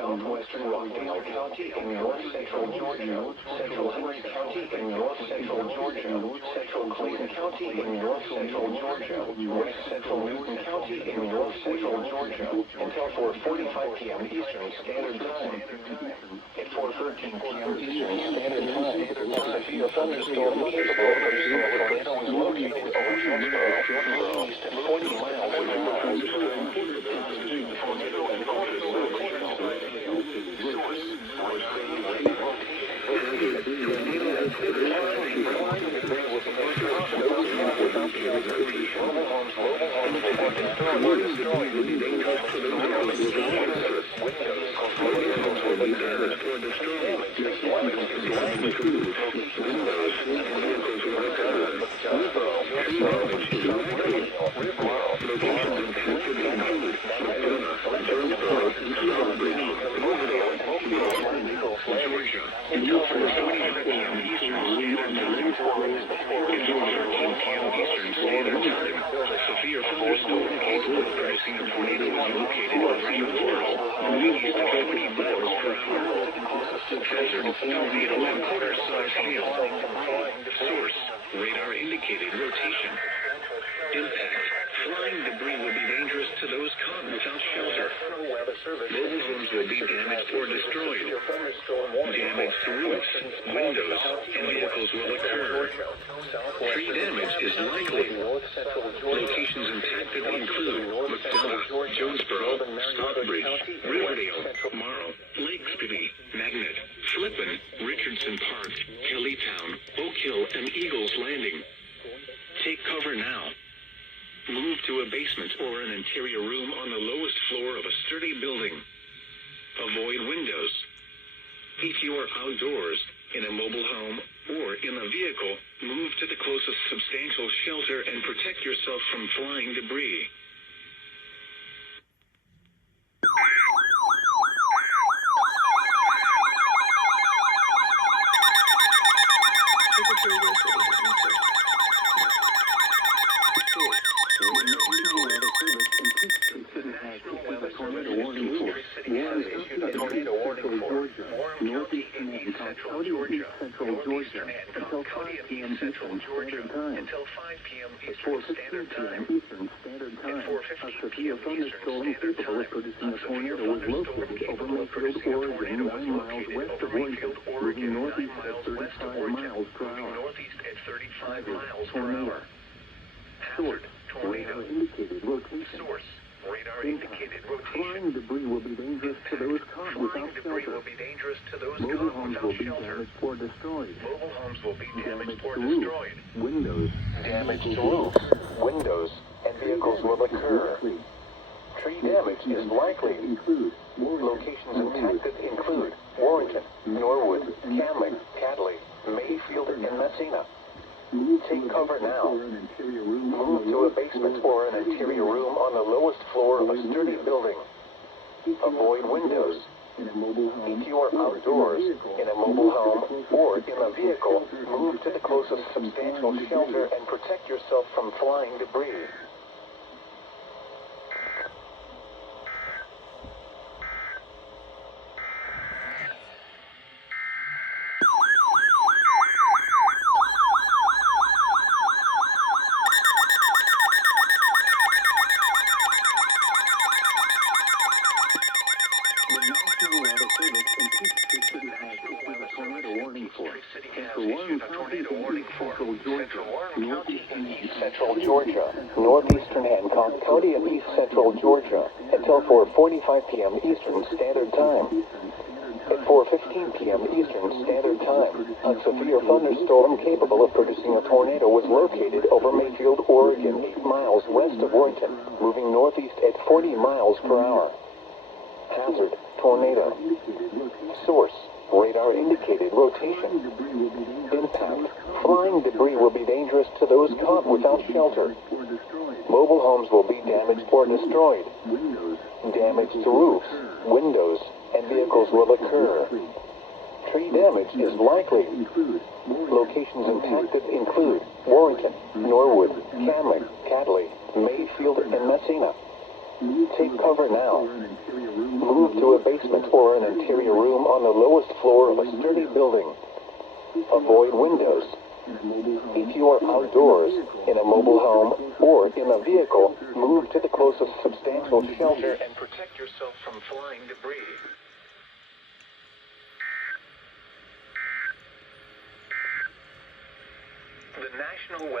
southwestern Rockdale County in north-central Georgia, central Henry County in north-central Georgia, central Clayton County in north-central Georgia, west-central Newton County in north-central Georgia, until 4:45 p.m. Eastern Standard Time. At 4:13 p.m. Eastern Standard Time, a severe thunderstorm capable of producing a tornado was located over Jonesboro, east at 40 miles an hour. Tornado and source, radar indicated rotation. Impact. Flying debris will be dangerous to those caught without shelter. Mobile homes will be damaged or destroyed. Damage to roofs, windows, and vehicles will occur. Tree damage is likely. Locations impacted include McDonough, Jonesboro, Stockbridge, Riverdale, Morrow, Lakesby, Magnet, Flippin, Richardson Park, Kellytown, Oak Hill, and Eagles Landing. Take cover now. Move to a basement or an interior room on the lowest floor of a sturdy building. Avoid windows. If you are outdoors, in a mobile home, or in a vehicle, move to the closest substantial shelter and protect yourself from flying debris. Until 5 p.m. Eastern Standard Time. At 4:15 p.m. Eastern Standard Time, a severe thunderstorm capable of producing a tornado was located over Mayfield, Oregon, 9 miles west of Oregon, moving northeast at 35 miles per hour. Hazard, tornado. Source, radar indicated rotation. Flying debris will be dangerous to those caught without shelter. Mobile homes will be damaged or destroyed. Mobile homes will be damaged or destroyed. Windows. Damage to roofs, windows, and vehicles will occur. Tree damage is likely. Locations impacted include Warrenton, Norwood, Camlin, Cadley, Mayfield, and Messina. Take cover now. Move to a basement or an interior room on the lowest floor of a sturdy building. Avoid windows. If you are outdoors, in a mobile home, or in a vehicle, move to the closest substantial shelter and protect yourself from flying debris. Central Georgia, northeastern Hancock County and east central Georgia, until 4:45 p.m. Eastern Standard Time. At 4:15 p.m. Eastern Standard Time, a severe thunderstorm capable of producing a tornado was located over Mayfield, Oregon, 8 miles west of Warrenton, moving northeast at 40 miles per hour. Hazard, tornado. Source, radar indicated rotation. Impact, flying debris will be dangerous to those caught without shelter. Mobile homes will be damaged or destroyed. Damage to roofs, windows, and vehicles will occur. Tree damage is likely. Locations impacted include Warrenton, Norwood, Camlin, Cadley, Mayfield, and Messina. Take cover now. Move to a basement or an interior room on the lowest floor of a sturdy building. Avoid windows. If you are outdoors, in a mobile home, or in a vehicle, move to the closest substantial shelter and protect yourself from flying debris. The National